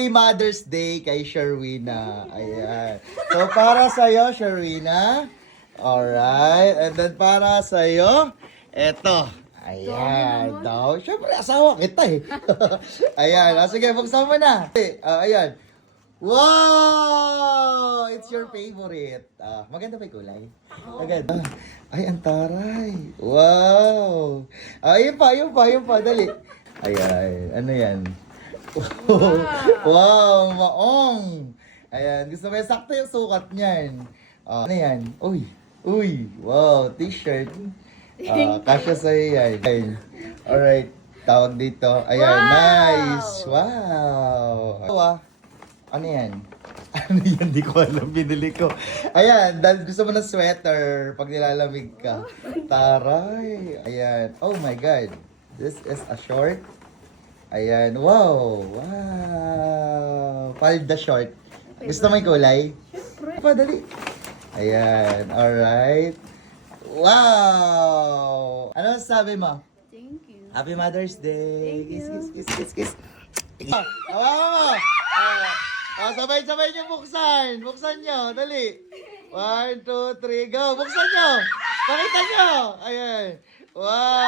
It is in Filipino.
Happy Mother's Day kay Sherwina. Ayan. So, para sa'yo, Sherwina. Alright. And then, para sa'yo, eto. Ayan. Daw. Siyempre, asawa kita eh. Ayan. Sige, buksan mo na. Ayan. Wow! It's your favorite. Maganda ba yung kulay? Maganda. Ay, ang taray. Wow! Ayun pa. Dali. Ayan. Ano yan? Wow, maong. Ayan, gusto mo yung sakto yung sukat niyan. Ano yan? Uy, wow, t-shirt. Kasya sa'yo yan. Alright, tawag dito. Ayan, nice. Wow. Ano yan? Ano yan? Di ko alam. Binili ko. Ayan, dahil gusto mo ng sweater pag nilalamig ka. Taray. Ayan. Oh my God. This is a short. Ayan. Wow. Palda short. Gusto mo yung kulay? Siyempre. Dali. Ayan. Alright. Wow. Ano sabi mo? Thank you. Happy Mother's Day. Thank you. Kiss. Tawa mo. Sabay-sabay niyo buksan. Buksan niyo. Dali. 1, 2, 3, go. Buksan niyo. Pakita niyo. Ayan. Wow.